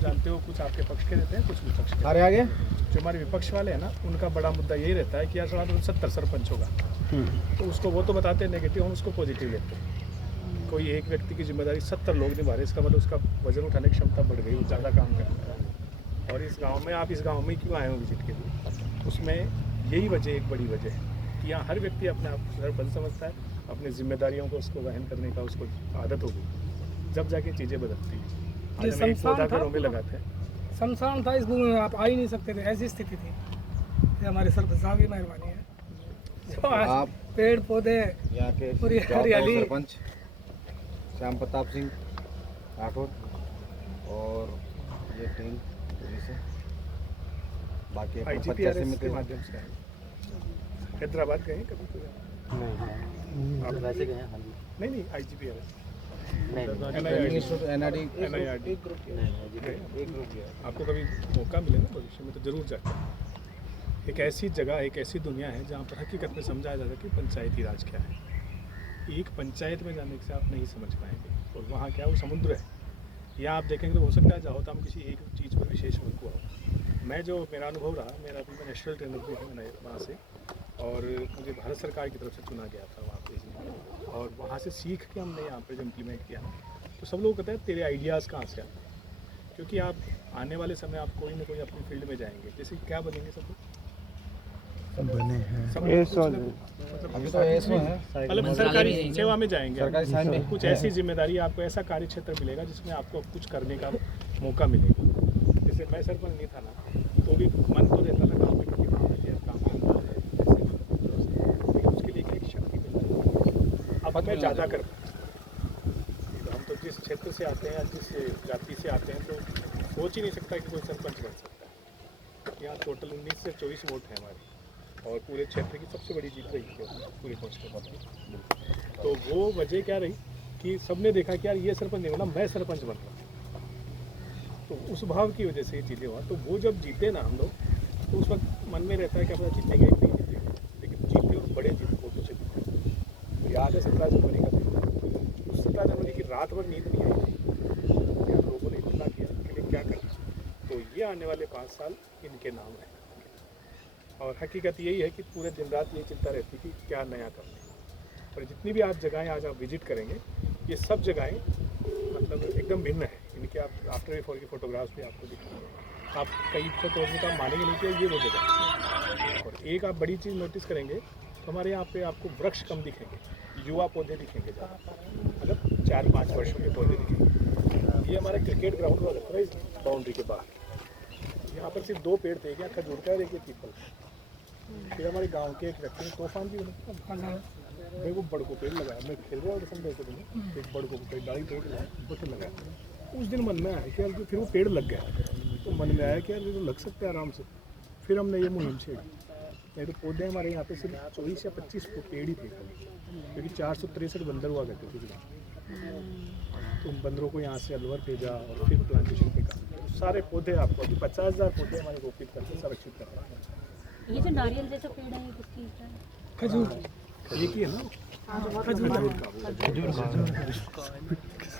जानते हो कुछ आपके पक्ष के रहते हैं, कुछ विपक्ष के। अरे आगे जो हमारे विपक्ष वाले हैं ना, उनका बड़ा मुद्दा यही रहता है कि यार साला तो 70 सरपंच होगा, तो उसको वो तो बताते हैं नेगेटिव, हम उसको पॉजिटिव लेते हैं। कोई एक व्यक्ति की जिम्मेदारी 70 लोग निभा रहे, इसका मतलब उसका वजन उठाने की क्षमता बढ़ गई, वो ज़्यादा काम करता है। और इस गांव में आप इस गांव में क्यों आए हो विजिट के लिए, उसमें यही वजह, एक बड़ी वजह है कि यहाँ हर व्यक्ति अपने आप को सरपंच समझता है, अपनी जिम्मेदारियों को उसको वहन करने का उसको आदत हो गई, जब जाके चीज़ें बदलती हैं। आज हम एक पौधा घरों में लगाते हैं, शमशान था इस भूमि में, आप आ ही नहीं सकते थे, ऐसी स्थिति थी। ये हमारे सरपंच साहब की मेहरबानी है, जो आज आप पेड़ पौधे यहाँ के पूरी हरियाली। सरपंच श्याम प्रताप सिंह राठौर और ये टीम पुलिस है, बाकी अपन पंचायत IGPRS समिति के माध्यम से आए। हैदराबाद गए हैं कभी कोई आप? वैसे गए हैं, हाँ जी। नहीं IGPRS NIRD NIRD एक ग्रुप गया। आपको कभी मौका मिले ना भविष्य में तो जरूर जाए। एक ऐसी जगह, एक ऐसी दुनिया है जहाँ पर हकीकत में समझाया जाता है कि पंचायती राज क्या है। एक पंचायत में जाने से आप नहीं समझ पाएंगे, और वहाँ क्या वो समुद्र है। या आप देखेंगे तो हो सकता है जाओ तो हम किसी एक चीज़ पर विशेष रुक हुआ हो। मैं जो मेरा अनुभव रहा, मेरा भी मैं नेशनल ट्रेनर भी हूँ मैंने वहाँ से, और मुझे भारत सरकार की तरफ से चुना गया था वहाँ पे, और वहाँ से सीख के हमने यहाँ पर जो इम्प्लीमेंट किया, तो सब लोग कहते हैं तेरे आइडियाज़ कहाँ से आते हैं, क्योंकि आप आने वाले समय आप कोई ना कोई अपनी फील्ड में जाएंगे, जैसे क्या बनेंगे सब लोग बने हैं। मतलब अभी तो ऐसा है, मतलब सरकारी सेवा में जाएंगे, सरकारी सेवा में कुछ ऐसी जिम्मेदारी, आपको ऐसा कार्य क्षेत्र मिलेगा जिसमें आपको कुछ करने का मौका मिलेगा। जैसे मैं सरपंच नहीं था ना, तो भी मन तो रहता था गाँव में कि हाँ मुझे काम करना है, लेकिन उसके लिए एक शक्ति मिलती है। अब मैं ज़्यादा कर पाता, हम तो जिस क्षेत्र से आते हैं या जिस जाति से आते हैं, तो सोच ही नहीं सकता कि कोई सरपंच बन सकता है। यहाँ टोटल 19 से 24 वोट हैं हमारे, और पूरे क्षेत्र की सबसे बड़ी जीत रही है पूरे पोस्ट के। तो वो वजह क्या रही कि सबने देखा कि यार ये सरपंच नहीं बना, मैं सरपंच बन रहा, तो उस भाव की वजह से ये चीज़ें हुआ। तो वो जब जीते ना हम लोग, तो उस वक्त मन में रहता है कि अपना जीतेंगे कि नहीं जीतेंगे, लेकिन जीते और बड़े जीत वोटों से जीते। तो याद है 17 जनवरी का दिन, उस 17 जनवरी की रात भर नींद नहीं आई थी, हम लोगों ने इतना किया कि लिए क्या करना। तो ये आने वाले 5 साल इनके नाम है, और हकीकत यही है कि पूरे दिन रात ये चिंता रहती कि क्या नया करना है। और जितनी भी आप जगहें आज आप विजिट करेंगे, ये सब जगहें मतलब एकदम भिन्न है। इनके आप आफ्टर बिफोर की फोटोग्राफ्स भी आपको दिखाएंगे। आप कई फोटोज में तो आप मानेंगे नहीं कि ये वो जगह है। और एक आप बड़ी चीज़ नोटिस करेंगे तो हमारे यहाँ पे आपको वृक्ष कम दिखेंगे, युवा पौधे दिखेंगे ज़्यादा, मतलब 4-5 वर्षों के पौधे दिखेंगे। ये हमारा क्रिकेट ग्राउंड हुआ करता है इस बाउंड्री के बाहर, यहाँ पर सिर्फ 2 पेड़ थे, एक खजूर का और एक पीपल। फिर हमारे गांव के एक व्यक्ति ने तूफान भी भाई वो बड़ को पेड़ लगाया, मैं खेल रहा हूँ संडे को दिन, एक बड़ को पेड़ डाली तोड़ लगाया। उस दिन मन में आया कि यार फिर वो पेड़ लग गया, तो मन में आया कि यार ये तो लग सकता है आराम से। फिर हमने ये मुहिम छेड़ी, नहीं तो पौधे हमारे यहाँ पे सिर्फ 24 या 25 पेड़ ही थे, क्योंकि 463 बंदर हुआ करते थे। तो उन बंदरों को यहाँ से अलवर भेजा और फिर प्लांटेशन पे काम। सारे पौधे आपको अभी 50,000 पौधे हमारे रोपित करके संरक्षित कर रहे हैं। ये जो नारियल जैसा पेड़ है ये किसकी है? खजूर एक ही है ना, खजूर का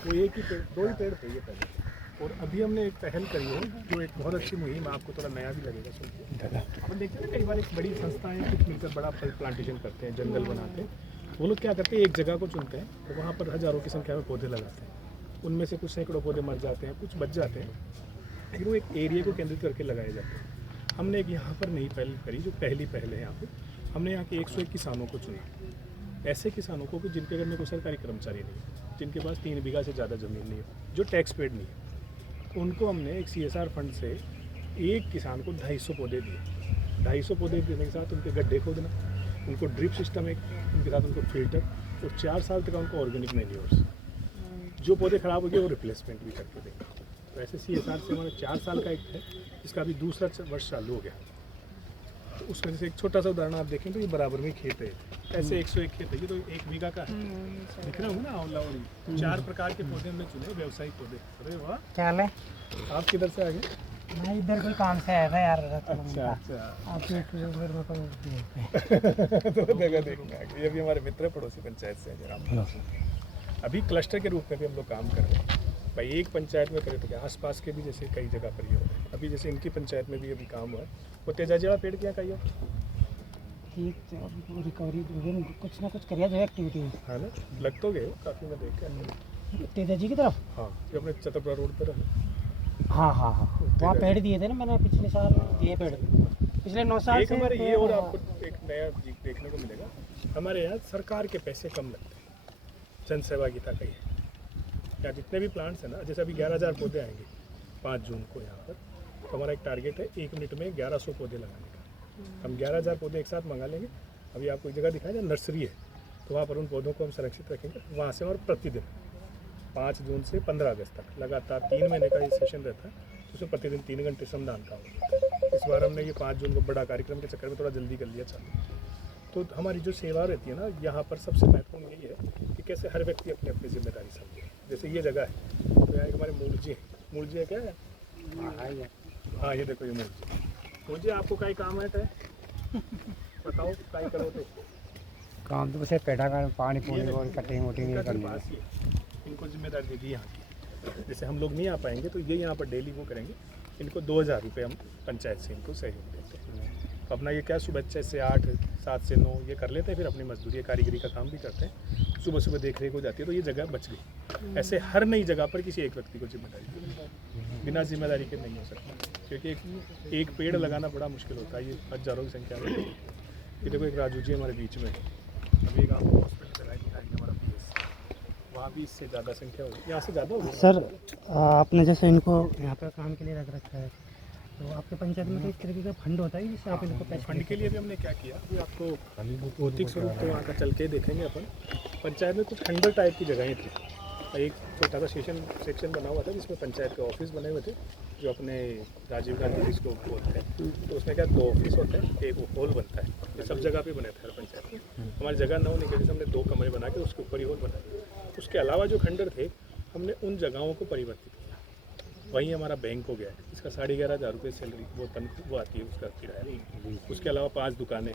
वो एक ही पेड़, 2 ही पेड़ थे ये पहले। और अभी हमने एक पहल करी है जो एक बहुत अच्छी मुहिम है, आपको थोड़ा नया भी लगेगा सुन के। अपन देखते हैं कई बार एक बड़ी संस्थाएं कुछ मिलकर बड़ा प्लांटेशन करते हैं, जंगल बनाते हैं। वो लोग क्या करते हैं, एक जगह को चुनते हैं तो वहाँ पर हज़ारों की संख्या में पौधे लगाते हैं। उनमें से कुछ सैकड़ों पौधे मर जाते हैं, कुछ बच जाते हैं, लेकिन वो एक एरिया को केंद्रित करके लगाए जाते हैं। हमने एक यहाँ पर नई पहल करी जो पहली है यहाँ पे। हमने यहाँ के 101 किसानों को चुना, ऐसे किसानों को कि जिनके घर में कोई सरकारी कर्मचारी नहीं है, जिनके पास 3 बीघा से ज़्यादा ज़मीन नहीं है, जो टैक्स पेड नहीं है। उनको हमने एक CSR फंड से एक किसान को 250 पौधे दिए। 250 पौधे देने के साथ उनके गड्ढे खोदना, उनको ड्रिप सिस्टम, एक उनके साथ उनको फिल्टर, और 4 साल तक उनको ऑर्गेनिक मैन्योर्स, जो पौधे ख़राब हो गए वो रिप्लेसमेंट भी करके देंगे। तो ऐसे CSR से हमारे 4 साल का एक है, इसका अभी दूसरा वर्ष चालू हो गया। तो उसमें जैसे एक छोटा सा उदाहरण आप देखें तो ये बराबर में खेत है, ऐसे 101 खेत है, ये तो 1 बीघा का है, दिख रहा होगा ना आंवला और 4 प्रकार के पौधे हमने चुने, व्यावसायिक पौधे। अरे वाह, क्या है? आप किधर से आ गए? मैं इधर कोई काम से आया था यार। अच्छा आप तो जगह देखने आ गए। ये भी हमारे मित्र पड़ोसी पंचायत से हैं। अभी क्लस्टर के रूप में भी हम लोग काम कर रहे हैं। भाई एक पंचायत में करे तो क्या, आसपास के भी जैसे कई जगह पर ये हो रहा है। अभी जैसे इनकी पंचायत में भी अभी काम हुआ है, वो तेजाजी पेड़ क्या कही हो, ठीक रिकवरी कुछ ना कुछ करिए जो एक्टिविटी है ना, लग तो गए हो काफ़ी, मैं देख के। तेजाजी की तरफ। हाँ, जो अपने चतरपुरा रोड पर है। हाँ हाँ हाँ, वहाँ पेड़ दिए थे ना मैंने पिछले साल, दिए पेड़ पिछले 9 साल एक से हमारे ये, पेड़, और हाँ। आपको एक नया चीज़ देखने को मिलेगा, हमारे यहाँ सरकार के पैसे कम लगते हैं, जन सहभागिता का ही है। या जितने भी प्लांट्स हैं ना, जैसे अभी 11,000 पौधे आएंगे 5 जून को यहाँ पर, तो हमारा एक टारगेट है 1 मिनट में 1100 पौधे लगाने का। हम 11,000 पौधे एक साथ मंगा लेंगे। अभी आपको एक जगह दिखाया जाए, नर्सरी है, तो वहाँ पर उन पौधों को हम संरक्षित रखेंगे। वहाँ से और प्रतिदिन 5 जून से 15 अगस्त तक लगातार 3 महीने का ये सेशन रहता है, तो उसमें प्रतिदिन 3 घंटे श्रमदान का होता है। इस बार हमने ये 5 जून को बड़ा कार्यक्रम के चक्कर में थोड़ा जल्दी कर लिया चालू। तो हमारी जो सेवा रहती है ना, यहाँ पर सबसे महत्वपूर्ण यही है कि कैसे हर व्यक्ति अपनी अपनी जिम्मेदारी समझे। जैसे ये जगह है, तो यहाँ एक हमारे मूर्जी है, क्या है? हाँ, ये देखो, ये मूर्जी आपको कहीं काम है बताओ, कहीं करो तो काम तो वैसे पेड़ा का पानी पूनी और कटिंग वटिंग नहीं करनी है। पास ही है, इनको जिम्मेदारी दे दी यहाँ की। जैसे हम लोग नहीं आ पाएंगे तो ये यहाँ पर डेली वो करेंगे। इनको 2,000 रुपये हम पंचायत से इनको सहयोग देते हैं। तो अपना ये क्या, सुबह 6 से 8, 7 से 9 ये कर लेते हैं, फिर अपनी मजदूरी कारीगरी का काम भी करते हैं। सुबह सुबह देख रेख हो जाती है, तो ये जगह बच गई। ऐसे हर नई जगह पर किसी एक व्यक्ति को जिम्मेदारी दी, बिना जिम्मेदारी के नहीं हो सकता, क्योंकि एक पेड़ लगाना बड़ा मुश्किल होता है। ये हजारों की संख्या में। ये देखो, एक राजू जी हमारे बीच में, अभी एक आपको हॉस्पिटल चलाएंगे हमारा PS, वहाँ भी इससे ज़्यादा संख्या होगी, यहाँ से ज़्यादा होगी। सर आपने जैसे इनको यहाँ पर काम के लिए रख रखा है, तो आपके पंचायत में तो इस तरीके का फंड होता है जिससे आप इनको पैसे फंड के लिए भी हमने क्या किया, अभी आपको भौतिक स्वरूप तो वहाँ का चल के देखेंगे अपन। पंचायत में कुछ खंडर टाइप की जगहें थी, एक छोटा सा सेक्शन बना हुआ था जिसमें पंचायत के ऑफिस बने हुए थे, जो अपने राजीव गांधी जिसको बोलते हैं। तो उसमें क्या 2 ऑफिस होते हैं, एक हॉल बनता है, ये सब जगह पे बने थे हर पंचायत में। हमारी जगह न होने की वजह से हमने 2 कमरे बना के उसके ऊपर ही हॉल बनाया। उसके अलावा जो खंडर थे, हमने उन जगहों को परिवर्तित किया। वहीं हमारा बैंक हो गया, इसका 11,500 रुपये सैलरी वो आती है, उसका किराया। उसके अलावा 5 दुकानें,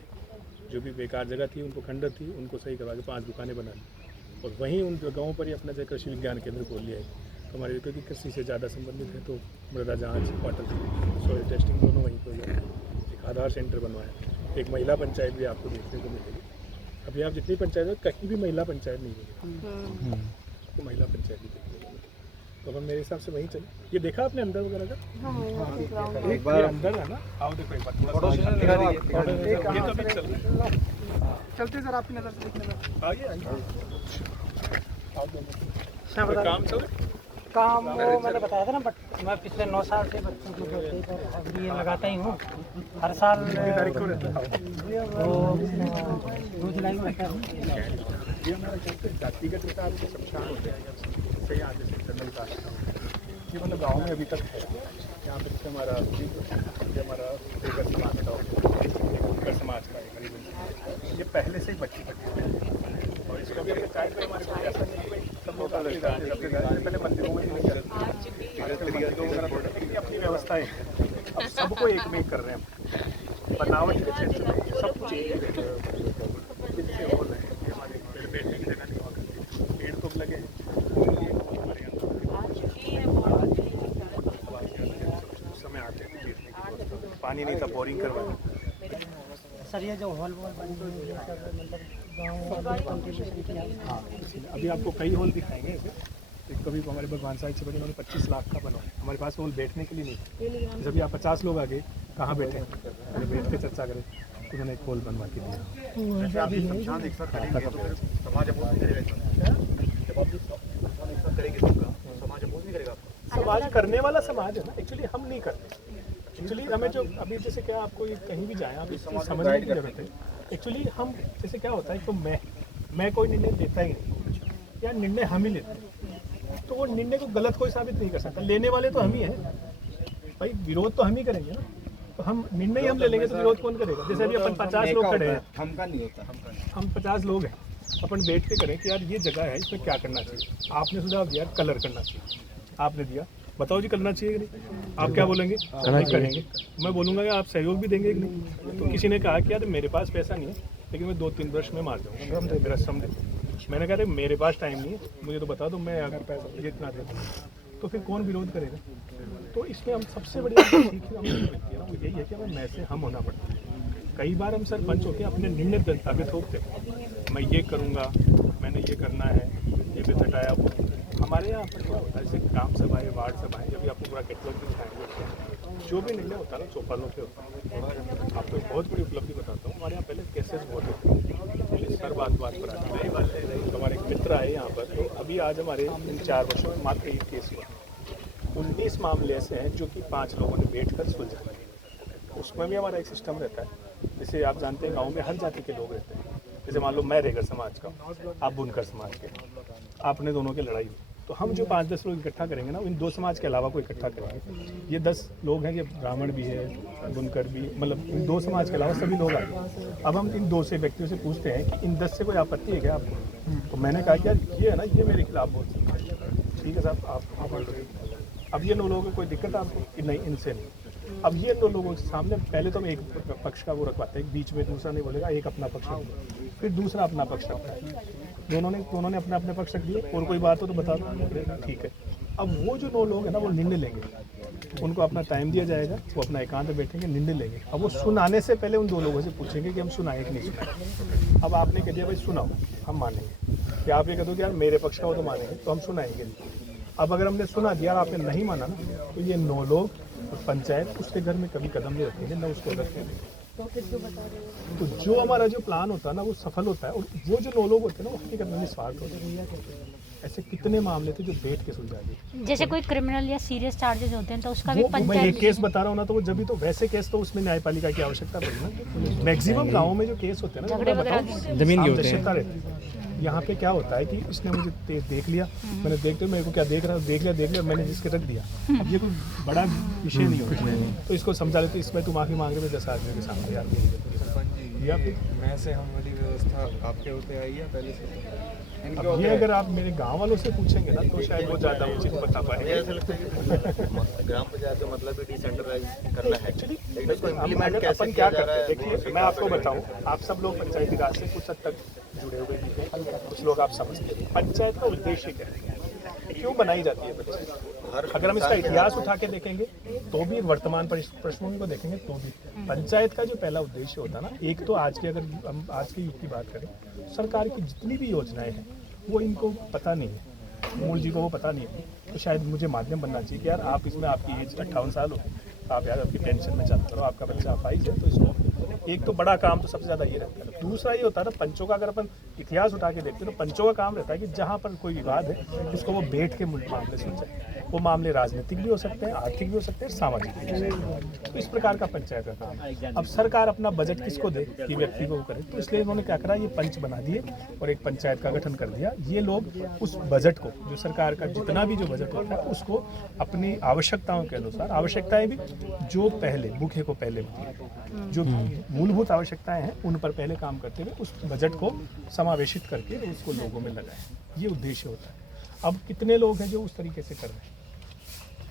जो भी बेकार जगह थी, उनको खंडर थी, उनको सही करवा के 5 दुकानें बना ली। और वहीं उन जगहों पर ही अपना जो कृषि विज्ञान केंद्र खोल लिया है। तो हमारे क्योंकि कृषि से ज़्यादा संबंधित है, तो मृदा जांच, वाटर सॉइल टेस्टिंग दोनों वहीं पर हुआ। एक आधार सेंटर बनवाया, एक महिला पंचायत भी आपको देखने को मिलेगी। अभी आप जितनी पंचायत हो, कहीं भी महिला पंचायत नहीं मिलेगी, तो महिला पंचायत भी देखने को मिलेगी। तो हम मेरे हिसाब से वहीं चले। ये देखा आपने अंदर वगैरह का? एक बार अंदर है ना, आओ देखो एक बार फोटो सेशन दिखा दीजिए। ये तो अभी चल रहा है। चलते सर आपकी नज़र से देखने में आइए आओ दोनों। काम चल रहा है? काम वो मैंने बताया था ना, बट मैं पिछले 9 साल से बच्चों की भर्ती पर अभी ये लगाता ही हूँ। हर साल तारीख को रहता है। वो 2 जुलाई में रहता है। ये हमारा कहते हैं जातिगत विकास के शमशान होते हैं, सही आगे से जनरल का ये मतलब गाँव में अभी तक है। यहाँ पर जैसे हमारा बेगर समाज का बेगर समाज का करीबन ये पहले से ही बच्ची और इसको भी अपने टाइम पर हमारे पास ऐसा नहीं है, सब लोग पहले मंदिरों में नहीं करते, अपनी व्यवस्थाएं अब सबको एक में कर रहे हैं। बनावट के क्षेत्र में सब कुछ एक ही हो रहा है। हमारे पेड़ बैठने की जगह नहीं होती, पेड़ तो लगे हमारे समय आते थे बैठने की, पानी नहीं था, बोरिंग करवाया। सर ये जो हॉल वॉल बनी हुई है, ये सब मतलब गाँव कंट्रीब्यूशन किया। हाँ, अभी आपको कई हॉल दिखाएंगे ऐसे। एक कभी हमारे भगवान साहिब से बने, उन्होंने 25 लाख का बनवाया। हमारे पास हॉल बैठने के लिए नहीं, जब आप 50 लोग आगे कहाँ बैठे, अरे बैठ के चर्चा करें, उन्होंने एक हॉल बनवा के दिया। जैसे आप ये शमशान एक साथ करेंगे तो फिर समाज अपोज नहीं करेगा। जब आप शमशान एक साथ करेंगे सबका, समाज अपोज नहीं करेगा आपको। समाज करने वाला समाज है ना, एक्चुअली हम नहीं करते। एक्चुअली हमें जो अभी जैसे क्या आपको कहीं भी जाए, आप इसको समझने की जरूरत है। एक्चुअली हम जैसे क्या होता है, तो मैं कोई निर्णय देता ही नहीं, या निर्णय हम ही लेते हैं, तो वो निर्णय को गलत कोई साबित नहीं कर सकता। लेने वाले तो हम ही हैं भाई, विरोध तो हम ही करेंगे ना। तो हम निर्णय हम ले लेंगे तो विरोध कौन करेगा? जैसे अभी अपन 50 लोग खड़े हैं, हमका नहीं होता, हम 50 लोग हैं, अपन बैठ के करें कि यार ये जगह है, इसमें क्या करना चाहिए। आपने सुझाव दिया कलर करना चाहिए, आपने दिया, बताओ जी करना चाहिए कि नहीं? आप क्या बोलेंगे? नहीं करेंगे। मैं बोलूँगा कि आप सहयोग भी देंगे कि नहीं? तो किसी ने कहा कि यार मेरे पास पैसा नहीं है, लेकिन मैं 2-3 ब्रश में मार जाऊँगा, मेरा समझे। मैंने कहा मेरे पास टाइम नहीं है, मुझे तो बता दो, मैं अगर पैसा जितना दे दूँ। तो फिर कौन विरोध करेगा? तो इसमें हम सबसे बड़ी सीख हमें मिलती है ना, वो यही है कि हमें मैं से हम होना पड़ता है। कई बार हम सरपंच होकर अपने निर्णय जनता पे थोपते हैं, मैं ये करूँगा, मैंने ये करना है, ये भी हटाया वो। हमारे यहाँ पर क्या होता है, जैसे ग्राम सभाएँ, वार्ड सभाएँ, जब भी आपको पूरा कैटलॉग भी दिखाएंगे, जो भी निर्णय होता है ना चौपालों पे होता है। आपको एक बहुत बड़ी उपलब्धि बताता हूँ, हमारे यहाँ पहले केसेस बहुत होते थे, बात पर आती है। हमारे एक मित्र आए यहाँ पर, तो अभी आज हमारे इन 4 वर्षों में मात्र 1 केस हुआ। 19 मामले ऐसे हैं जो कि 5 लोगों ने बैठ कर सुलझाए। उसमें भी हमारा एक सिस्टम रहता है, जैसे आप जानते हैं गांव में हर जाति के लोग रहते हैं। जैसे मान लो मैं रेगर समाज का, आप बुनकर समाज के, आपने दोनों की लड़ाई हुई, तो हम जो 5-10 लोग इकट्ठा करेंगे ना, इन 2 समाज के अलावा कोई इकट्ठा करेंगे। ये 10 लोग हैं, ये ब्राह्मण भी है, बुनकर भी, मतलब इन 2 समाज के अलावा सभी लोग आए। अब हम इन 2 से व्यक्तियों से पूछते हैं कि इन 10 से कोई आपत्ति है क्या आपको? तो मैंने कहा कि यार ये है ना, ये मेरे खिलाफ बोलते हैं। ठीक है साहब, आप बोल रहे हैं। अब ये 9 लोगों को कोई दिक्कत है आपको कि नहीं? इनसे नहीं। अब ये 2 लोगों के सामने पहले तो हम एक पक्ष का वो रखवाते हैं, बीच में दूसरा नहीं बोलेगा, एक अपना पक्ष रखता, फिर दूसरा अपना पक्ष रखता है। दोनों ने अपना अपने पक्ष रख दिए, और कोई बात हो तो बता दो, ठीक है। अब वो जो 9 लोग हैं ना, वो निर्णय लेंगे, उनको अपना टाइम दिया जाएगा, वो अपना एकांत में बैठेंगे, निर्णय लेंगे। अब वो सुनाने से पहले उन 2 लोगों से पूछेंगे कि हम सुनाए कि नहीं सुनाए। अब आपने कह दिया भाई सुनाओ, हम मानेंगे। या आप ये कह दो कि यार मेरे पक्ष का हो तो मानेंगे, तो हम सुनाएंगे नहीं। अब अगर हमने सुना दिया और आपने नहीं माना ना, तो ये 9 लोग और पंचायत उसके घर में कभी कदम नहीं रखेंगे, ना उसको रखेंगे। तो जो हमारा जो प्लान होता है ना, वो सफल होता है। और वो जो 9 लोग होते हैं ना, वो हकीकत में निस्वार्थ होते हैं। ऐसे कितने मामले थे जो बैठ के सुलझा दिए। जैसे कोई क्रिमिनल या सीरियस चार्जेस होते हैं तो उसका भी वो मैं पंचायत एक केस बता रहा हूँ ना, तो वो जब भी, तो वैसे केस तो उसमें न्यायपालिका की आवश्यकता पड़ी ना। मैक्सिमम गाँव में जो केस होते हैं ना, जमीन के होते हैं। रहती है। यहाँ पे क्या होता है कि इसने मुझे देख लिया, मैंने देखते मेरे को क्या देख रहा, देख लिया, मैंने जिसके रख दिया। अब ये कोई बड़ा विषय नहीं होता, तो इसको समझा लेते, इसमें तुम माफी मांग रहे हो 10 आदमियों के सामने यार, या फिर मैं से हम वाली व्यवस्था आपके होते आई है पहले से? अब ये अगर आप मेरे गांव वालों से पूछेंगे ना, तो शायद वो ज़्यादा उचित बता पाएंगे। ऐसा लगता है कि ग्राम पंचायत का मतलब भी डिसेंट्रलाइज करना है। एक्चुअली लेकिन इसको इम्प्लीमेंट कैसे अपन क्या करते हैं, देखिए मैं आपको बताऊं, आप सब लोग पंचायती राज से कुछ हद तक जुड़े हुए भी हैं, कुछ लोग आप समझते हैं पंचायत का उद्देश्य क्या है, क्यों बनाई जाती है पंचायत। अगर हम इसका इतिहास उठा के देखेंगे तो भी, वर्तमान प्रश्नों को देखेंगे तो भी, पंचायत का जो पहला उद्देश्य होता है ना, एक तो आज के, अगर हम आज के युग की बात करें, सरकार की जितनी भी योजनाएं हैं वो इनको पता नहीं है, मूल जी को वो पता नहीं है। तो शायद मुझे माध्यम बनना चाहिए कि यार आप इसमें, आपकी एज 58 साल हो, आप यार आपकी टेंशन में चालू करो, आपका बच्चा अपाहिज है, तो इसको एक तो बड़ा काम तो सबसे ज़्यादा ये रहता है। दूसरा ये होता है ना, पंचों का अगर अपन इतिहास उठा के देखते हैं तो पंचों का काम रहता है कि जहाँ पर कोई विवाद है उसको वो बैठ के मामले सुलझाए। वो मामले राजनीतिक भी हो सकते हैं, आर्थिक भी हो सकते हैं, सामाजिक भी हो सकते हैं। तो इस प्रकार का पंचायत का काम है। अब सरकार अपना बजट किसको दे कि व्यक्ति को करे, तो इसलिए इन्होंने क्या करा, ये पंच बना दिए और एक पंचायत का गठन कर दिया। ये लोग उस बजट को, जो सरकार का जितना भी जो बजट होता है, उसको अपनी आवश्यकताओं के अनुसार, आवश्यकताएं भी जो पहले भूखे को पहले, जो मूलभूत आवश्यकताएं हैं उन पर पहले काम करते हुए उस बजट को समावेशित करके उसको लोगों में लगाएं। ये उद्देश्य होता है। अब कितने लोग हैं जो उस तरीके से कर रहे हैं,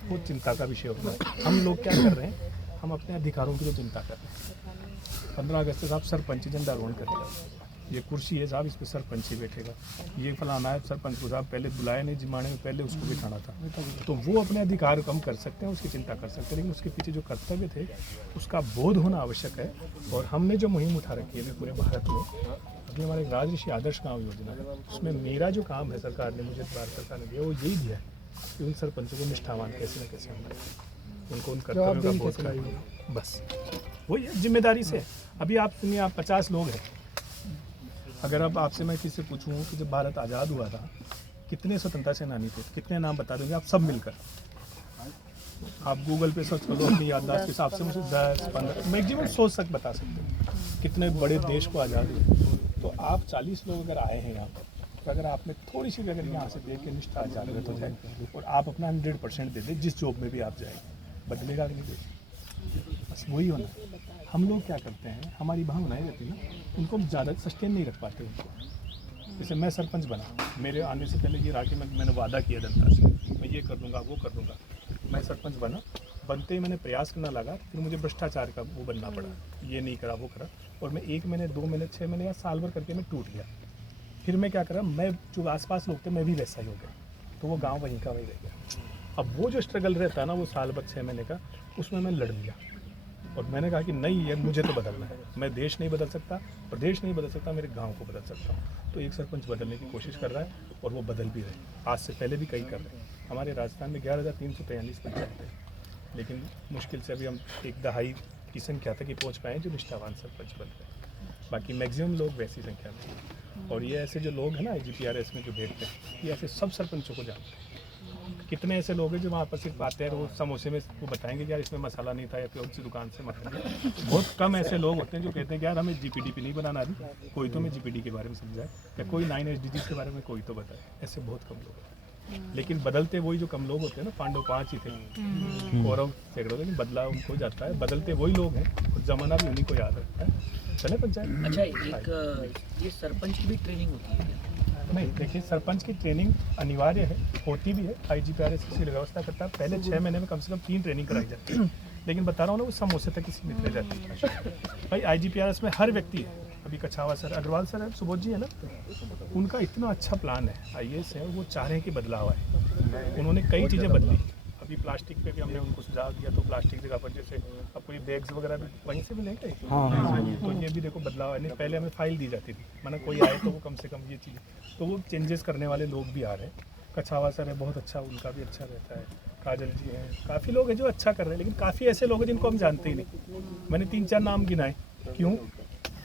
वो चिंता का विषय होता है। हम लोग क्या कर रहे हैं, हम अपने अधिकारों की तो चिंता कर रहे हैं। 15 अगस्त से साहब सरपंच झंडारोहण करेगा, ये कुर्सी है साहब, इस पर सरपंच ही बैठेगा, ये फलाना है, सरपंच को साहब पहले बुलाया नहीं, जिमाने में पहले उसको बिठाना था। तो वो अपने अधिकार कम कर सकते हैं, उसकी चिंता कर सकते हैं, लेकिन उसके पीछे जो कर्तव्य थे उसका बोध होना आवश्यक है। और हमने जो मुहिम उठा रखी है पूरे भारत में, अभी हमारे राजऋषि आदर्श गाँव योजना है, उसमें मेरा जो काम है, सरकार ने मुझे, भारत सरकार ने दिया, वो यही दिया है कि उन सरपंचों को निष्ठावान कैसे न कैसे हम बनाएं, उनको उन कर्तव्यों का बोध कराएंगे। बस वही जिम्मेदारी से। अभी आप सुनिए, आप 50 लोग हैं, अगर अब आपसे मैं किसी से पूछूं कि जब भारत आज़ाद हुआ था कितने स्वतंत्रता सेनानी थे, कितने नाम बता देंगे आप सब मिलकर? आप गूगल पे सर्च कर लो, अपनी याददाश्त के हिसाब से मुझे 10-15 मैक्सिमम 100 तक बता सकते हैं कितने बड़े देश को आज़ाद हुए। तो आप 40 लोग अगर आए हैं यहाँ पर, तो अगर आप में थोड़ी सी भी अगर यहाँ से देख के निष्ठा जागृत हो जाए और आप अपना 100% दे दें, जिस जॉब में भी आप जाएंगे, बदलेगा कि नहीं देगा? बस वही होना है। हम लोग क्या करते हैं, हमारी भावनाएं रहती है ना, उनको हम ज़्यादा सस्टेन नहीं रख पाते उनको। जैसे मैं सरपंच बना, मेरे आने से पहले ये रहा कि मैंने वादा किया जनता से, मैं ये कर दूँगा, वो कर दूँगा। मैं सरपंच बना, बनते ही मैंने प्रयास करना लगा, फिर मुझे भ्रष्टाचार का वो बनना पड़ा, ये नहीं करा, वो करा, और मैं 1 महीने, 2 महीने, 6 महीने या साल भर करके मैं टूट गया। फिर मैं क्या करा, मैं जो आसपास लोग थे मैं भी वैसा ही हो गया, तो वो गांव वहीं का वहीं रह गया। अब वो जो स्ट्रगल रहता है ना, वो साल भर 6 महीने का, उसमें मैं लड़ लिया और मैंने कहा कि नहीं, ये मुझे तो बदलना है। मैं देश नहीं बदल सकता, प्रदेश नहीं बदल सकता, मेरे गांव को बदल सकता हूँ। तो एक सरपंच बदलने की कोशिश कर रहा है और वो बदल भी रहे। आज से पहले भी कई कर रहे हैं। हमारे राजस्थान में 11,343 पंचायत है, लेकिन मुश्किल से अभी हम एक दहाई की संख्या तक ही पहुँच पाए जो निष्ठावान सरपंच बन गए। बाकी मैक्सिमम लोग वैसी संख्या में हैं। और ये ऐसे जो लोग हैं ना IGPRS में जो बैठते हैं, ये ऐसे सब सरपंचों को जानते हैं। कितने ऐसे लोग हैं जो वहाँ पर सिर्फ आते हैं, वो समोसे में वो बताएंगे कि यार इसमें मसाला नहीं था या फिर उनकी दुकान से मसाला। बहुत कम ऐसे लोग होते हैं जो कहते हैं कि यार हमें GPDP नहीं बनाना अभी, कोई तो हमें GPD के बारे में समझाए या कोई 9 SDGs के बारे में कोई तो बताए। ऐसे बहुत कम लोग हैं, लेकिन बदलते वही जो कम लोग होते हैं ना। पांडव 5 ही थे, कौरव सैकड़ों, लेकिन बदला उनको जाता है। बदलते वही लोग हैं और जमाना भी उन्हीं को याद रखता है। चले पंचायत। अच्छा, एक ये सरपंच की भी ट्रेनिंग होती है? नहीं, देखिए सरपंच की ट्रेनिंग अनिवार्य है, होती भी है। IGPRS इसकी व्यवस्था करता है। पहले 6 महीने में कम से कम 3 ट्रेनिंग कराई जाती है, लेकिन बता रहा हूँ ना, वो समोसे तक किसी निकले जाती है भाई। IGPRS में हर व्यक्ति है। अभी कछावा सर, अग्रवाल सर है, सुबोध जी है ना, उनका इतना अच्छा प्लान है, IAS है, वो चाह रहे हैं कि बदलाव आए। उन्होंने कई चीज़ें बदली। अभी प्लास्टिक पे भी हमने उनको सुझाव दिया, तो प्लास्टिक जगह पर जैसे अब कोई बैग्स वगैरह भी वहीं से मिलेंगे। तो ये भी देखो बदलाव है। नहीं, पहले हमें फाइल दी जाती थी, माना कोई आए तो वो कम से कम ये चीज़, तो वो चेंजेस करने वाले लोग भी आ रहे हैं। कछावा सर है, बहुत अच्छा, उनका भी अच्छा रहता है। काजल जी हैं, काफ़ी लोग हैं जो अच्छा कर रहे हैं, लेकिन काफ़ी ऐसे लोग हैं जिनको हम जानते ही नहीं। मैंने 3-4 नाम गिनाए। क्यों?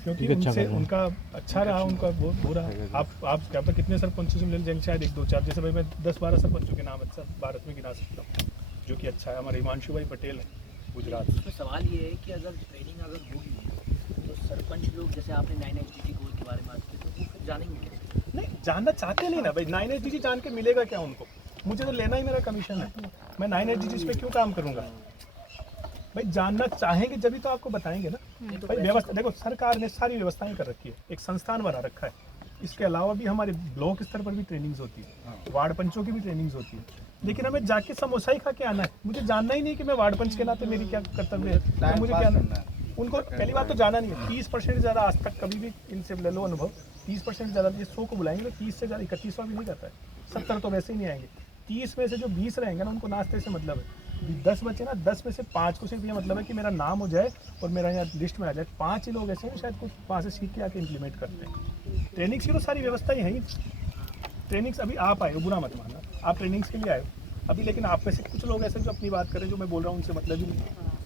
क्योंकि उनसे उनका अच्छा रहा, उनका वो बुरा। आप क्या पता कितने सरपंचों से मिले जाएंगे, शायद 1-2-4। जैसे भाई मैं 10-12 सरपंचों के नाम अच्छा भारत में गिना सकता हूँ जो कि अच्छा है। हमारे हिमांशु भाई पटेल है गुजरात। तो सवाल ये है कि अगर ट्रेनिंग अगर होगी तो सरपंच लोग, जैसे आपने 9 SDG गोल के बारे में बात की, तो वो फिर जानेंगे कैसे? नहीं, जानना चाहते नहीं ना भाई। 9 SDG जान के मिलेगा क्या उनको? मुझे तो लेना ही मेरा कमीशन है। मैं 9 SDG पे क्यों काम करूँगा भाई? जानना चाहेंगे जब भी तो आपको बताएंगे ना भाई। व्यवस्था देखो, सरकार ने सारी व्यवस्थाएं कर रखी है, एक संस्थान बना रखा है। इसके अलावा भी हमारे ब्लॉक स्तर पर भी ट्रेनिंग्स होती है, वार्ड पंचों की भी ट्रेनिंग्स होती है। लेकिन हमें जाके समोसा ही खा के आना है। मुझे जानना ही नहीं कि मैं वार्ड पंच के नाते मेरी क्या कर्तव्य है, तो मुझे क्या ना। उनको पहली बात तो जाना नहीं है। 30% से ज़्यादा आज तक कभी भी इनसे ले लो अनुभव, 30% से ज़्यादा ये 100 को बुलाएंगे तो 30 से ज़्यादा 31वां भी नहीं करता है। 70 तो वैसे ही नहीं आएंगे। 30 में से जो 20 रहेंगे ना, उनको नाश्ते से मतलब है। 10 बचे ना, 10 में से 5 को सिर्फ ये मतलब है कि मेरा नाम हो जाए और मेरा यहाँ लिस्ट में आ जाए। 5 ही लोग ऐसे हैं शायद कुछ वहाँ से सीख के आके इम्प्लीमेंट करते हैं। ट्रेनिंग्स की तो सारी व्यवस्था ही है ही। ट्रेनिंग्स अभी आप आए हो, बुरा मत मानना, आप ट्रेनिंग्स के लिए आए हो अभी, लेकिन आप में से कुछ लोग ऐसे जो अपनी बात करें, जो मैं बोल रहा हूँ उनसे मतलब ही नहीं।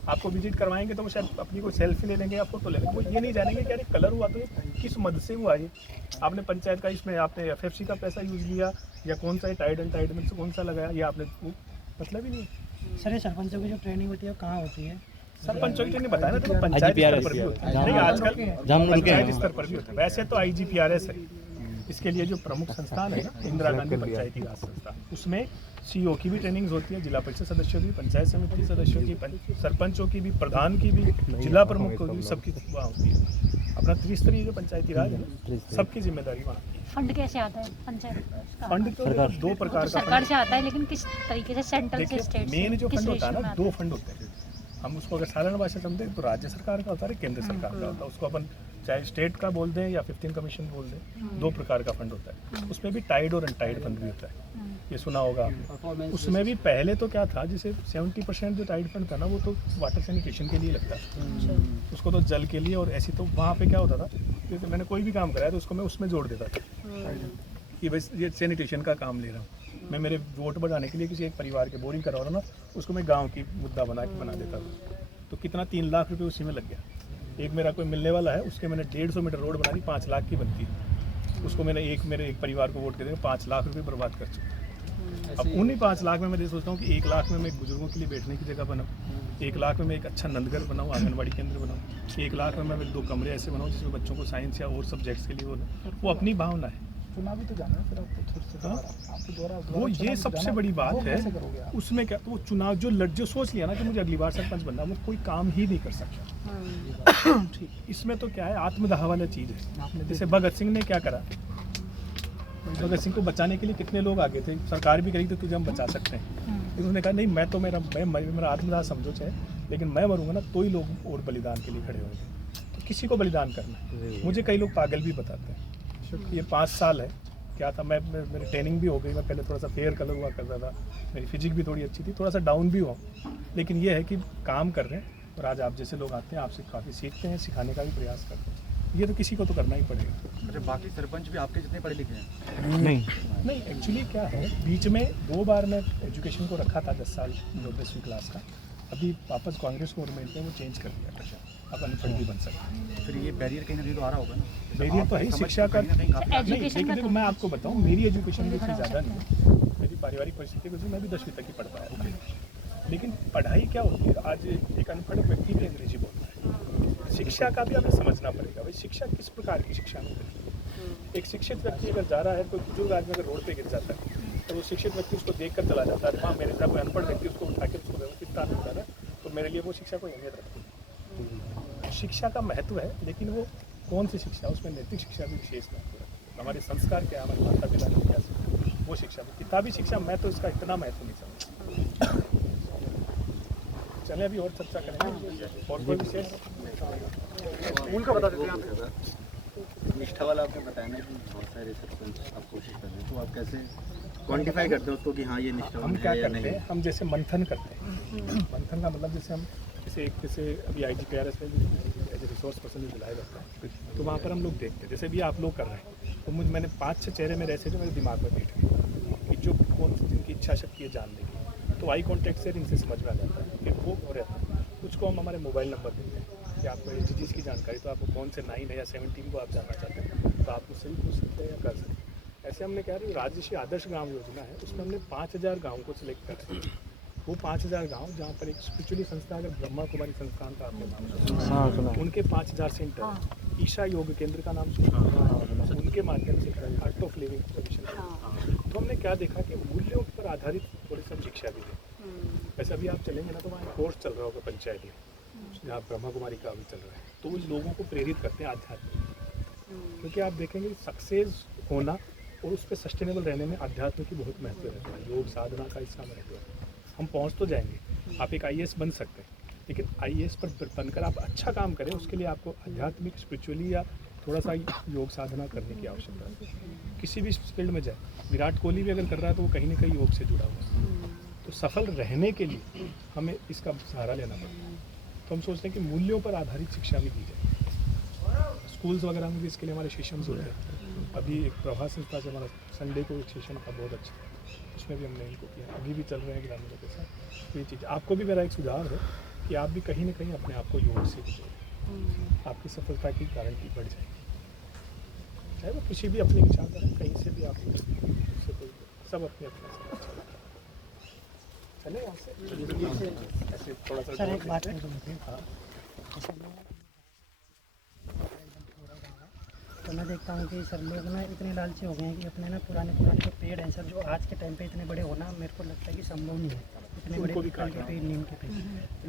आपको विजिट करवाएंगे तो वो शायद अपनी कोई सेल्फी ले लेंगे या फोटो ले लेंगे, वो ये नहीं जानेंगे कि यार कलर हुआ तो ये किस मद से हुआ। ये आपने पंचायत का, इसमें आपने FFC का पैसा यूज़ लिया या कौन सा टाइड एंड टाइड में से कौन सा लगाया, ये आपने मतलब ही नहीं। सर, ये सरपंचों की जो ट्रेनिंग होती है वो कहाँ होती है? सरपंचों की ट्रेनिंग बताया ना, तो पंचायत स्तर पर भी होता है। नहीं, आजकल पंचायत स्तर पर भी होता है। वैसे तो IGPRS है, इसके लिए जो प्रमुख संस्थान है ना, इंदिरा गांधी पंचायती राज संस्थान, उसमें CO की भी ट्रेनिंग्स होती है, जिला परिषद सदस्यों की, पंचायत समिति सदस्यों की, सरपंचों की भी, प्रधान की भी, जिला प्रमुख की भी, सबकी वहाँ होती है। अपना त्रिस्तरीय जो पंचायती राज है ना, सबकी जिम्मेदारी वहाँ की है। फंड कैसे आता है पंचायत का? फंड तो 2 प्रकार का सरकार से आता है, लेकिन किस तरीके से, सेंट्रल से स्टेट से? मेन जो किस फंड होता है रेशियो ना, में 2 आता फंड होते हैं। हम उसको अगर साधारण भाषा समझें तो राज्य सरकार का होता है, केंद्र सरकार का होता है। उसको अपन चाहे स्टेट का बोल दें या 15 कमीशन बोल दें, 2 प्रकार का फंड होता है। उसमें भी टाइड और अनटाइड फंड भी होता है, ये सुना होगा आपने। उसमें भी पहले तो क्या था, जैसे 70% जो टाइड फंड था ना, वो तो वाटर सैनिटेशन के लिए लगता था, उसको तो जल के लिए। और ऐसी तो वहाँ पे क्या होता था, जैसे मैंने कोई भी काम कराया तो उसको मैं उसमें जोड़ देता था कि बस ये सैनिटेशन का काम ले रहा हूँ मैं। मेरे वोट बढ़ाने के लिए किसी एक परिवार के बोरिंग करवा रहा ना, उसको मैं गाँव की मुद्दा बना देता था। तो कितना 3 लाख रुपये उसी में लग गया। एक मेरा कोई मिलने वाला है, उसके मैंने 150 मीटर रोड बना दी, 5 लाख की बनती है। उसको मैंने मेरे एक परिवार को वोट के देकर 5 लाख रुपए बर्बाद कर चुका। अब उन्हीं 5 लाख में मैं ये सोचता हूँ कि 1 लाख में मैं बुजुर्गों के लिए बैठने की जगह बनाऊँ, 1 लाख में मैं एक अच्छा नंदघर बनाऊँ, आंगनबाड़ी केंद्र बनाऊँ, 1 लाख में मैं 2 कमरे ऐसे बनाऊँ जिसमें बच्चों को साइंस या और सब्जेक्ट्स के लिए वो अपनी भावना है। चुनाव भी तो जाना है फिर आपको दोबारा वो ये सबसे बड़ी बात है। उसमें क्या, तो वो चुनाव जो सोच लिया ना कि मुझे अगली बार सरपंच बनना, वो कोई काम ही नहीं कर सकता। ठीक, इसमें तो क्या है, आत्मदाह वाला चीज़ है। जैसे भगत सिंह ने क्या करा, भगत सिंह को बचाने के लिए कितने लोग आगे थे, सरकार भी करी तो तुझे हम बचा सकते हैं। उन्होंने कहा नहीं, मैं तो मेरा आत्मदाह समझो चाहे, लेकिन मैं मरूंगा ना तो ही लोग और बलिदान के लिए खड़े होंगे। तो किसी को बलिदान करना है। मुझे कई लोग पागल भी बताते हैं। ये 5 साल है, क्या था, मेरी ट्रेनिंग भी हो गई, मैं पहले थोड़ा सा फेयर कलर हुआ करता था, मेरी फिजिक भी थोड़ी अच्छी थी, थोड़ा सा डाउन भी हुआ, लेकिन ये है कि काम कर रहे हैं और आज आप जैसे लोग आते हैं आपसे काफ़ी सीखते हैं, सिखाने का भी प्रयास करते हैं। ये तो किसी को तो करना ही पड़ेगा। अच्छा, बाकी सरपंच भी आपके जितने पढ़े लिखे हैं? नहीं, एक्चुअली क्या है, बीच में 2 बार मैं एजुकेशन को रखा था 10 साल, जो 10वीं क्लास का, अभी वापस कांग्रेस गवर्नमेंट ने वो चेंज कर दिया। अच्छा, अब अनपढ़ भी बन सकते हैं। फिर ये बैरियर कहीं ना कहीं तो आ रहा होगा ना? बैरियर तो है ही, शिक्षा का नहीं, एजुकेशन लेकिन का देखो तो मैं आपको बताऊं, मेरी एजुकेशन भी इतनी ज़्यादा नहीं है, मेरी पारिवारिक परिस्थिति की वजह से मैं भी 10वीं तक ही पढ़ पाया। लेकिन पढ़ाई क्या होती है, आज एक अनपढ़ व्यक्ति भी अंग्रेजी बोलता है। शिक्षा का भी हमें समझना पड़ेगा, भाई शिक्षा किस प्रकार की शिक्षा मिलती है। एक शिक्षित व्यक्ति अगर जा रहा है, कोई बुजुर्ग आदमी अगर रोड पे गिर जाता है तो वो शिक्षित व्यक्ति उसको देख कर चला जाता है, हाँ मेरे साथ कोई अनपढ़ व्यक्ति उसको उठा के उसको व्यवस्थित स्थान मिलता है, तो मेरे लिए वो शिक्षा को अहमियत रखती है। शिक्षा का महत्व है, लेकिन वो कौन सी शिक्षा, उसमें नैतिक शिक्षा भी विशेष महत्व है। हमारे संस्कार क्या है, हमारे माता पिता ने क्या सीखा, वो शिक्षा, किताबी शिक्षा मैं तो इसका इतना महत्व नहीं समझता। चलें अभी और चर्चा करेंगे, और कोई विशेष स्कूल का बता देते हैं आप। निष्ठा वाला आपने बताया ना कि बहुत सारे सरपंच आप कोशिश कर रहे हैं, तो आप कैसे क्वांटिफाई करते हैं उसको कि हाँ ये निष्ठावान हम क्या है या करते नहीं? हैं, हम जैसे मंथन करते हैं। मंथन का मतलब जैसे हम जैसे अभी IGPRS में एज ए रिसोर्स पर्सन भी बुलाया जाता है, तो वहाँ पर हम लोग देखते हैं, जैसे भी आप लोग कर रहे हैं, तो मैंने 5-6 चेहरे मेरे ऐसे जो मेरे दिमाग में बैठ गए कि जो कौन सी जिनकी इच्छा शक्ति है जानने की, तो आई कॉन्टैक्ट से इनसे समझ में आ जाता है कि वो हो रहता है। कुछ को हम हमारे मोबाइल नंबर देते हैं कि आपको ये चीज़ की जानकारी, तो आपको कौन से 9 है या 17 को आप जानना चाहते हैं, तो आप उससे भी पूछ सकते हैं या कर सकते हैं। ऐसे हमने क्या, राजर्षि आदर्श गांव योजना है, उसमें हमने 5000 गाँव को सिलेक्ट करा है। वो 5000 गांव जहाँ पर एक स्पिरिचुअली संस्था, अगर ब्रह्मा कुमारी संस्थान का आपने नाम सुना, उनके 5000 सेंटर, ईशा योग केंद्र का नाम सुना, उनके माध्यम से आर्ट ऑफ लिविंग प्रोविजन। तो हमने क्या देखा कि मूल्यों पर आधारित थोड़ी सी शिक्षा भी है। वैसे अभी आप चलेंगे ना तो वहाँ कोर्स चल रहा होगा पंचायत में, जहाँ ब्रह्मा कुमारी का भी चल रहा है, तो वो लोगों को प्रेरित करते हैं आध्यात्म, क्योंकि आप देखेंगे सक्सेस होना और उस पर सस्टेनेबल रहने में अध्यात्म की बहुत महत्व रहता है, योग साधना का इसका महत्व है। हम पहुंच तो जाएंगे, आप एक IAS बन सकते हैं, लेकिन IAS पर बनकर आप अच्छा काम करें, उसके लिए आपको आध्यात्मिक स्पिरिचुअली या थोड़ा सा योग साधना करने की आवश्यकता है। किसी भी फील्ड में जाए, विराट कोहली भी अगर कर रहा है तो वो कहीं ना कहीं योग से जुड़ा हुआ है। तो सफल रहने के लिए हमें इसका सहारा लेना पड़ता है। तो हम सोचते हैं कि मूल्यों पर आधारित शिक्षा भी दी जाए। स्कूल्स वगैरह में भी इसके लिए हमारे सेशंस होते हैं। अभी एक प्रभास संस्था से हमारा संडे को एक सेशन था, बहुत अच्छा, उसमें भी हमने इनको किया, अभी भी चल रहे हैं ग्रामीणों के साथ। तो ये चीज़ आपको भी मेरा एक सुझाव है कि आप भी कहीं ना कहीं अपने आप को योग से जोड़ें, आपकी सफलता की गारंटी बढ़ जाएगी। चाहे वो किसी भी अपने विचारधारा कहीं से भी आप उससे कोई, सब अपने अपने चले यहाँ से ऐसे थोड़ा सा सर एक बात मुझे हाँ तो मैं देखता हूँ कि सर लोग ना इतने लालची हो गए हैं कि अपने ना पुराने जो पेड़ हैं सर, जो आज के टाइम पे इतने बड़े होना मेरे को लगता है कि संभव नहीं है। इतने बड़े पीपल के पेड़, नीम के पेड़,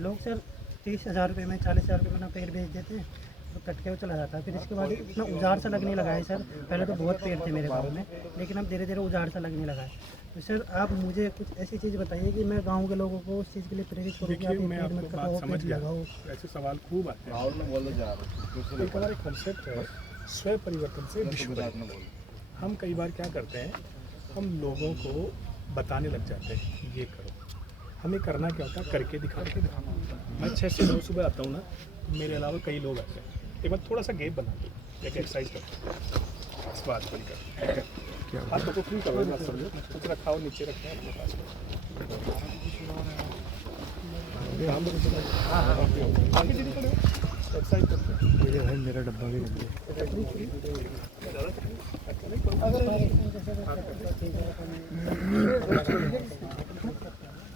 लोग सर 30,000 रुपये में 40,000 रुपये में ना पेड़ बेच देते हैं, तो कट के वो चला जाता है। फिर इसके बाद इतना उजाड़ सा लगने लगा है सर। पहले तो बहुत पेड़ थे मेरे गाँव में, लेकिन अब धीरे धीरे उजाड़ सा लगने लगा है। तो सर आप मुझे कुछ ऐसी चीज़ बताइए कि मैं गाँव के लोगों को उस चीज़ के लिए प्रेरित करूँ कि आप देखिए, मैं पेड़ मत आपको कटाओ, बात समझ पेड़ गया, लगाओ। ऐसे सवाल खूब आते हैं। एक हमारा कॉन्सेप्ट है स्वयं परिवर्तन से विश्व परिवर्तन। हम कई बार क्या करते हैं, हम लोगों को बताने लग जाते हैं कि ये करो, हमें करना क्या होता है, करके दिखाते हैं। मैं 6 से 9 सुबह आता हूँ ना, मेरे अलावा कई लोग आते हैं, एक बार थोड़ा सा गैप बना दो, एक एक्सरसाइज करते हैं, स्वाद बन कर हाथों को फ्री करो, मत समझो, कुछ रखा हो नीचे रखें अपने पास। आगे दीदी पड़े एक्सरसाइज करते हैं। मेरे भाई मेरा डब्बा भी रख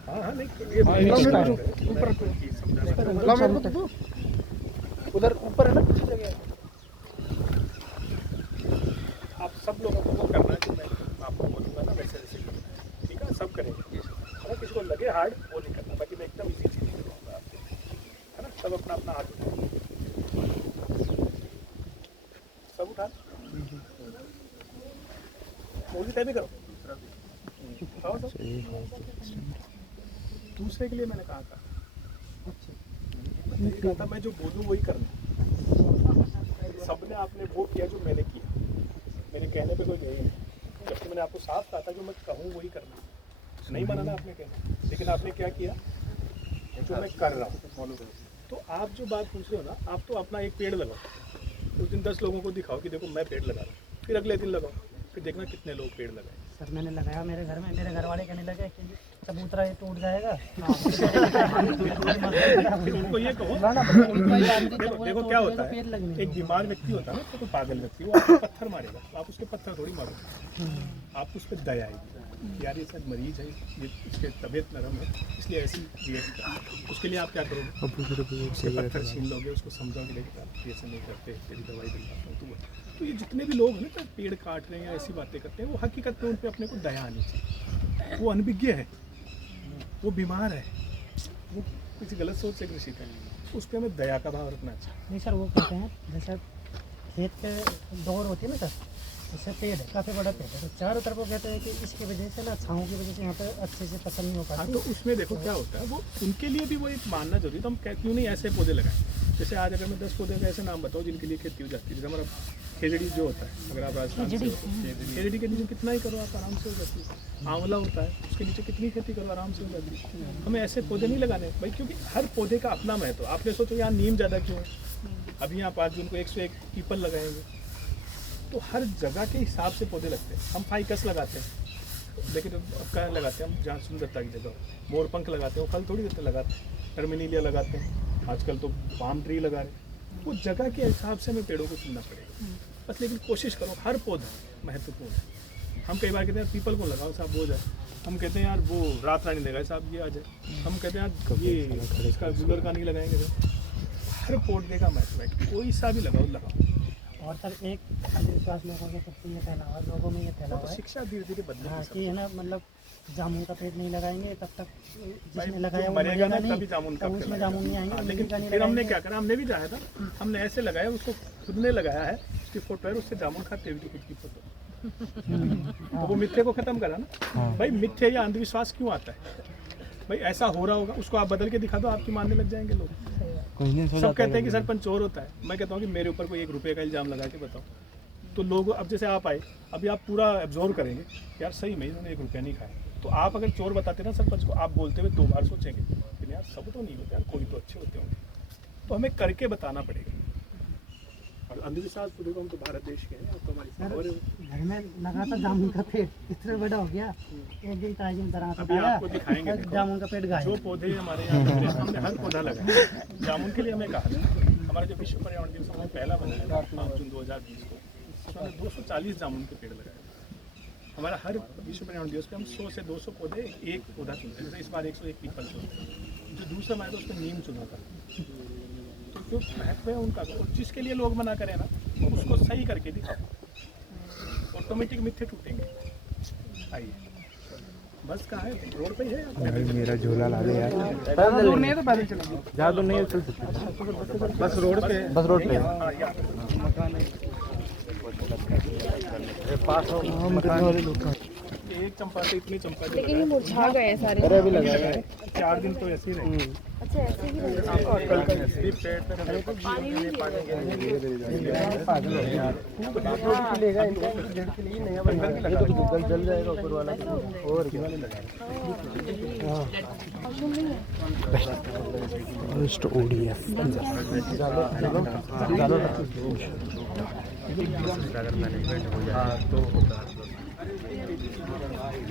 हाँ नहीं, ये ऊपर उधर ऊपर है ना कुछ जगह। आप सब लोगों को वो करना है जो मैं आपको बोलूँगा ना, वैसे वैसे करना है, ठीक है, सब करेंगे। अगर किसी को लगे हार्ड वो नहीं करना, बाकी मैं एकदम इजी चीज़ करूँगा आपको, है ना। सब अपना अपना हाथ उठाओ, सब उठा, मोदी तय भी करो, उठाओ सब। दूसरे के लिए मैंने कहा था, मैंने कहा था मैं जो बोलूँ वही करना। सबने आपने वो किया जो मैंने किया, मेरे कहने पे कोई नहीं है। जब से मैंने आपको साफ कहा था जो मैं कहूँ वही करना, नहीं माना ना आपने कहना, लेकिन आपने क्या किया, जो मैं कर रहा हूँ फॉलो करो। तो आप जो बात पूछ रहे हो ना, आप तो अपना एक पेड़ लगाओ, उस दिन 10 लोगों को दिखाओ कि देखो मैं पेड़ लगा रहा हूँ, फिर अगले दिन लगाओ, फिर देखना कितने लोग पेड़ लगाए। सर मैंने लगाया मेरे घर में, मेरे घर वाले कहने लगे कि चबूतरा ये टूट जाएगा। फिर उनको ये कहो, देखो क्या होता है, एक बीमार व्यक्ति होता है ना, तो पागल व्यक्ति, वो आपको पत्थर मारेगा, तो आप उसके पत्थर थोड़ी मारोगे, आप उस पर दया आएगी, यार ये शायद मरीज है, ये इसके तबीयत नरम है इसलिए ऐसी रिएक्ट कर, उसके लिए आप क्या करोगे, उसके पत्थर छीन लोगे, उसको समझाओगे देखिए ऐसे नहीं करते, तेरी दवाई दिलवाता हूँ। तो ये जितने भी लोग हैं ना पेड़ काट रहे हैं या ऐसी बातें करते हैं, वो हकीकत में उन पर अपने को दया आनी चाहिए। वो अनभिज्ञ है, वो बीमार है, वो किसी गलत सोच से ग्रसित है, उस पर हमें दया का भाव रखना चाहिए। नहीं सर, वो कहते हैं जैसे खेत पे दौड़ होती है ना सर, जैसे पेड़ है, काफ़ी बड़ा पेड़ है, तो चारों तरफ वो कहते हैं कि इसकी वजह से ना, छाँव की वजह से यहाँ पे अच्छे से फसल नहीं हो पाती। हाँ, तो उसमें देखो क्या होता है, वो उनके लिए भी वो एक मानना जरूरी है, तो हम क्यों नहीं ऐसे पौधे लगाएं। जैसे आज अगर मैं 10 पौधे का ऐसे नाम बताऊँ जिनके लिए खेती हो जाती है, जैसे हमारा खेजड़ी जो होता है, अगर आप राजस्थान से खेजड़ी के नीचे कितना ही करो आप आराम से हो जाती है। आंवला होता है, उसके नीचे कितनी खेती करो आराम से हो जाती है। हमें ऐसे पौधे नहीं लगाने भाई, क्योंकि हर पौधे का अपना महत्व। आपने सोचो यहाँ नीम ज़्यादा क्यों है, अभी यहाँ 5 जून को 101 पीपल लगाएंगे, तो हर जगह के हिसाब से पौधे लगते हैं। हम फाइकस लगाते हैं, लेकिन अब क्या लगाते हैं हम, जहाँ सुंदरता की जगह मोरपंख लगाते हैं, वो फल थोड़ी देते लगाते हैं, टर्मिनीलिया लगाते हैं, आजकल तो पाम ट्री लगा रहे हैं। वो जगह के हिसाब से हमें पेड़ों को चुनना पड़ेगा बस, लेकिन कोशिश करो हर पौधा महत्वपूर्ण है। हम कई बार कहते हैं पीपल को लगाओ साहब वो जाए, हम कहते हैं यार वो रात रानी लगाए साहब ये आ जाए, हम कहते हैं यार ये इसका गुलर का नहीं लगाएंगे तो। हर पौधे का महत्व है, कोई सा भी लगाओ। और सर एक अंधविश्वास लोगों के प्रति ये फैला हुआ, लोगों में ये फैला हुआ है, शिक्षा धीरे धीरे बदले हाँ कि है ना, मतलब जामुन का पेड़ नहीं लगाएंगे तब तक जिसने लगाया वो मरेगा ना, नहीं, तभी जामुन का तब उसमें जामुन नहीं आएंगे। लेकिन फिर हमने क्या करा, हमने भी जाया था, हमने ऐसे लगाया, उसको खुद ने लगाया है, उसकी फोटो है, उससे जामुन खाते हुए खुद की फोटो, तो वो मिथ्ये को खत्म करा ना भाई। मिथ्ये या अंधविश्वास क्यों आता है भाई, ऐसा हो रहा होगा, उसको आप बदल के दिखा दो, आपकी मानने लग जाएंगे लोग। सब कहते हैं कि सरपंच चोर होता है, मैं कहता हूँ कि मेरे ऊपर कोई 1 रुपये का इल्ज़ाम लगा के बताओ, तो लोग अब जैसे आप आए, अभी आप पूरा एब्जॉर्व करेंगे यार सही में इन्होंने 1 रुपया नहीं खाया, तो आप अगर चोर बताते ना सरपंच को, आप बोलते हुए 2 बार सोचेंगे लेकिन यार सब तो नहीं होते यार, कोई तो अच्छे होते होंगे, तो हमें करके बताना पड़ेगा। और अंधविश्वास तो देखो, हम तो भारत देश के हैं, तो हमारी घर में लगा था जामुन का पेड़, इतना बड़ा हो गया, एक दिन ताजिम दरा अभी आपको दिखाएंगे। जामुन का पेड़ गाय जो पौधे हमारे यहाँ लग रहे हैं, हमने हर पौधा लगाया। जामुन के लिए हमें कहा था, हमारा जो विश्व पर्यावरण दिवस हमने पहला बनाया 5 जून 2020 को, उसमें हमने 240 जामुन के पेड़ लगाए। हमारा हर विश्व पर्यावरण दिवस पे हम 100 से 200 पौधे, एक पौधा चुनते हैं। जैसे इस बार 101 पीपल चुनते हैं, जो दूसरा मैं तो उस पर नीम चुना था। तो जो महत्व है उनका, और जिसके लिए लोग मना करें ना, तो उसको सही करके दिखाओ, ऑटोमेटिक मिथ्ये टूटेंगे। आइए बस कहाँ है, रोड पे ही है। मेरा झोला ला दे यार, ज़्यादा दूर नहीं है तो पैदल चलेंगे। ज़्यादा दूर नहीं है, चल सकते बस रोड पे, बस रोड पे हाँ, यहाँ पास हो मकान वाले लोग का। एक चंपा से इतनी चंपा जो लेकिन ये मुरझा गए सारे। अरे अभी लगा है 4 दिन तो ऐसे ही रहे। अच्छा ऐसे ही रहे। कल का पेड़ पे पानी नहीं पागल हो गया लेगा इनका, डेढ़ के लिए नया बन गया, ये तो गल जल जाएगा ऊपर वाला, और क्या लगा ओडीएफ अगर मैनेजमेंट हो जाए तो होगा।